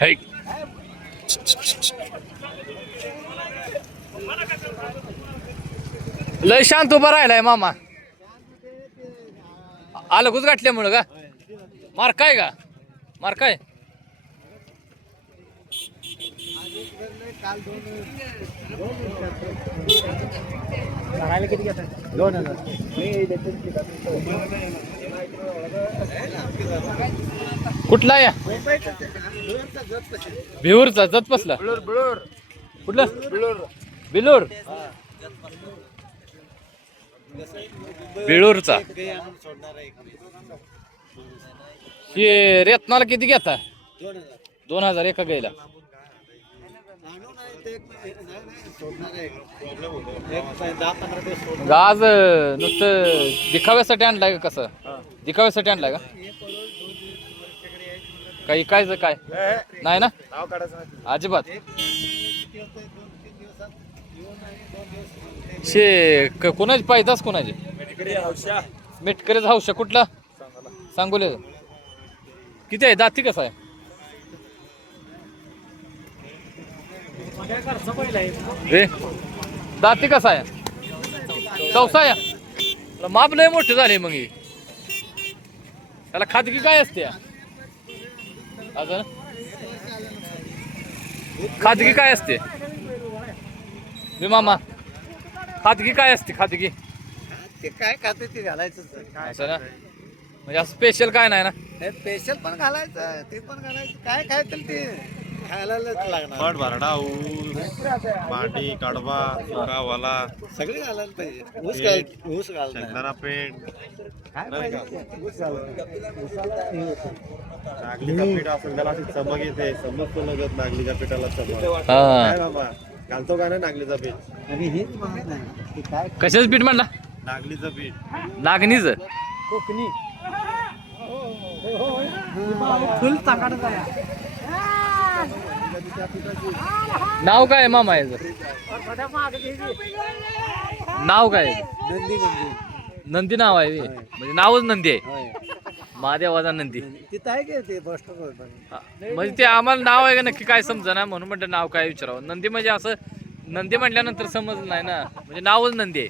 है लय शांत उभा राहिलाय मामा. आलं कुच गाठल्यामुळं का मार काय का मार काय किती घेतात 2000. कुठला या भिवूरचा जत पसला कुठला बिलोर बिळूरचा हे रेतनाला किती घेता 2000 एका गायला. आज नुसतं दिखाव्यासाठी आणलाय का कसं दिखाव्यासाठी आणलाय का काही काय काय नाही ना अजिबात. कोणाची पायदास कोणाची मेटकरीच हौशा कुठला सांगोले किती आहे दाती कसा आहे रे दाती कसा आहे चौसा या माप लय मोठे झाले मग त्याला खाजगी काय असते अजून खाजगी काय असते मी मामा खाजगी काय असते खाजगी ते काय खाते ते घालायचं असं ना म्हणजे असं स्पेशल काय नाही ना स्पेशल पण घालायचं ते पण घालायचं काय खायचं ते खायलाच लागणार. पट भरडा ऊस मांडी कडबा सुकावाला सगळे घालायला पाहिजे. ऊस घालणार शेंगदाणा पेंट काय पाहिजे ऊस घालणार. नागलीचा पीठ असेल त्याला अशी चमक येते समजतो लगत नागलीच्या पिठाला चमक हा काय बाबा घालतो का नाही नागलीचा पीठ आणि हेच म्हणत नाही की काय कशाच पीठ म्हणला नागलीचं पीठ लागणीच कोकणी फुल चाकाडच आहे. नाव काय मामा याचं नाव काय नंदी नंदी नंदी नाव आहे बे. म्हणजे नावच नंदी आहे होय महादेवाचा नंदी. तिथं आहे का ते बस स्टॉप हा. म्हणजे ते आम्हाला नाव आहे का नक्की काय समजा ना म्हणून म्हटलं नाव काय विचारावं. नंदी म्हणजे असं नंदी म्हटल्यानंतर समजलं नाही ना म्हणजे नावच नंदी आहे.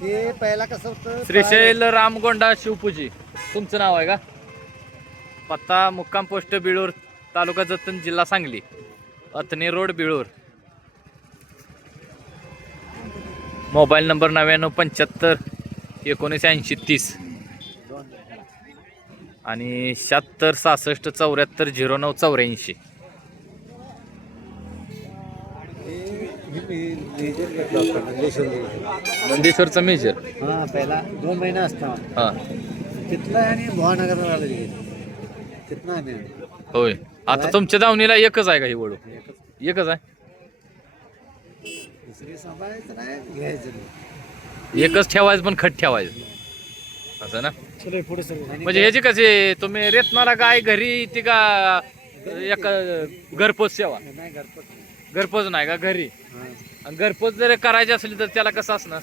ते पहिला कसं होतं श्रीशैल रामगोंडा शिवपूजी तुमचं नाव आहे का पत्ता मुक्काम पोस्ट बिळूर तालुका जतन जिल्हा Sangli Athani road Bilur. Mobile number 9975 1980 30 आणि 76 66 74 09 84. नंदेश्वरचा मेजर हा पहिला 2 महिना असता हा तिथला आणि भावनगरला आलं तिथनं आम्ही होय. आता तुमच्या दावणीला एकच आहे का ही वळू एकच आहे दुसरी सांभाळायचं नाही घ्यायचं नाही. एकच ठेवायचं पण खट ठेवायचं असं ना. चलो पुढे सगळं म्हणजे ह्याची कशी तुम्ही रेतनाला गाय घरी ती का एक घरपोच सेवा नाही घरपोच घरपोच नाही का घरी हां आणि घरपोच जर करायची असली तर त्याला कसं असणार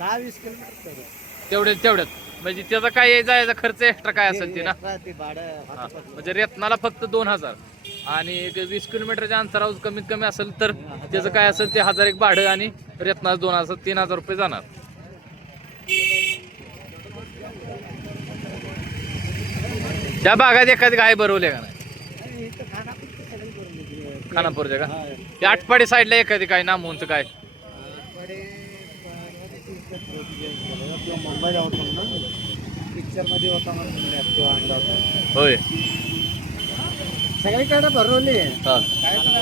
10-20 किलोमीटर तेवढ्यात म्हणजे त्याचा काय जायचा खर्च एक्स्ट्रा काय असेल ते ना. ते भाडं हा. म्हणजे रेतनाला फक्त 2000 आणि 20 किलोमीटरच्या अंतरावर कमीत कमी असेल तर त्याचं काय असेल ते 1000 एक भाडं आणि रेतनाला 2000 3000 रुपये जाणार. त्या भागात एखादी गाय भरवले का नाही इथं खानापूरचं सगळी करून घेतली. खानापूरच्या का हा. ते आटपाडी साईडला एखादी काय नामवंत काय किंवा मुंबईला होतो ना पिक्चरमध्ये होता म्हणून तो आणला होता. होय सगळीकडे भरवली हा. काय तर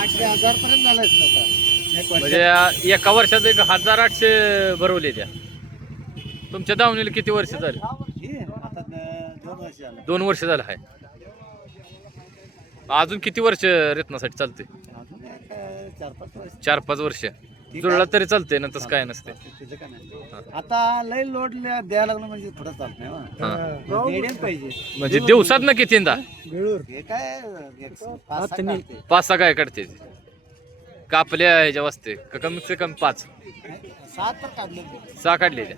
8,000 पर्यंत झालंच नव्हता. म्हणजे एका वर्षात 1800 भरवले त्या. तुमच्या दावणीला किती वर्ष झाली आता 2 वर्ष झालं. 2 वर्ष झालं आहे. अजून किती वर्ष रेतनासाठी चालते अजून एक 4-5 वर्ष 4-5 वर्ष जुळला तरी चालते ना तसं काय नसते. तिचं काय नाही. आता लय लोड द्यायला लागलं म्हणजे थोडं चालत नाही हा. मीडियम पाहिजे. म्हणजे दिवसात ना कितींदा हे काय 5-6 काय काढते कापल्या ह्याच्या वाजते का कमीत से कमी 5 7 तर काढलं 6 काढले त्या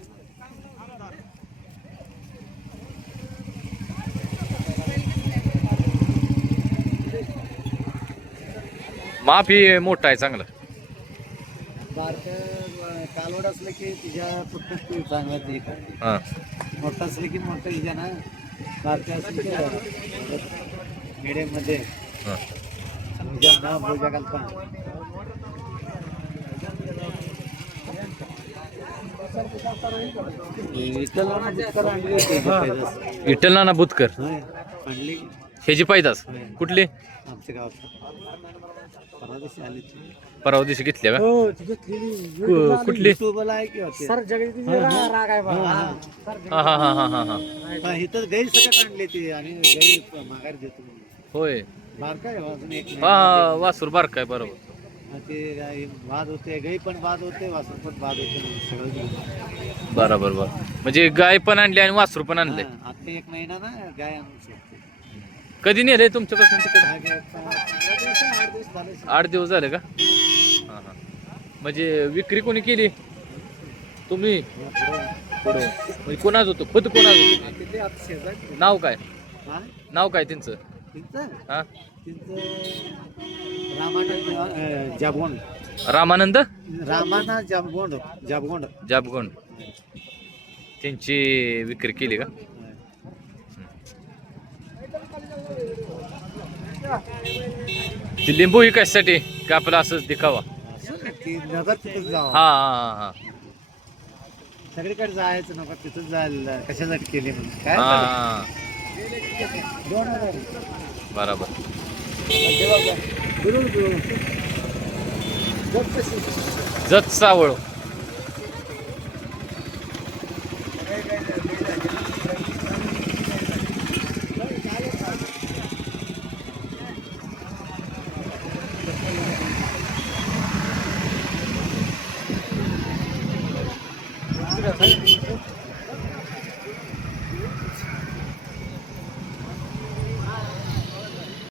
माप ही मोठा आहे चांगला. बारकं कालवड असलं की तिच्या फक्त तू चांगला ते करते. हां मोठं असलं की मोठं हिच्या ना बारकं असलं की मिडियम मध्ये हां. भुजा भुजा घालता. विठ्ठलानं बुतकर आणली होती पैदास. विठ्ठल नाना बुतकर होय, आणली ह्याची पैदास कुठली आमच्या गावात परवा दिवशी आली ती. परवा दिवशी घेतल्या का? हो ती घेतलेली. कुठली? युट्यूबला आहे की होते सर राग आहे हा हा हा हा हा हा. इथं गाई सगळ्यात आणली ती आणि गाई माघार देतो. होय. बारका आहे अजून एक हा हा, वासूर बार काय बरोबर. ते गाई बाद होते गाई पण बाद होते वासर पण बाद होते सगळं घेऊन. बरोबर बरोबर. म्हणजे गाय पण आणली आणि वासरू पण आणले. हा, आता एक महिना ना गाय आणू शकते. कधी नेले तुमच्यापासून तिकडे? हा, गाय आता 8 दिवस झाले. 8 दिवस झाले का? हा हा. म्हणजे विक्री कोणी केली? तुम्ही पुढं. म्हणजे कोणाच होतो खुद कोणाच होतो? तिथे आता शेजारी नाव काय? हा नाव काय त्यांचं? तिथं हा रामानंद जाबगोंड. रामानंद रामाना जाबगोंड जाबगोंड. जाबगोंड. त्यांची विक्री केली का? ती लिंबू ही कशासाठी का आपला असंच दिखावा? ती नगर तिथंच जावं. हा हा हा सगळीकडे जायचं नका तिथंच जायला कशासाठी केली म्हणून काय हा. 2000. बरोबर. जत सावळ.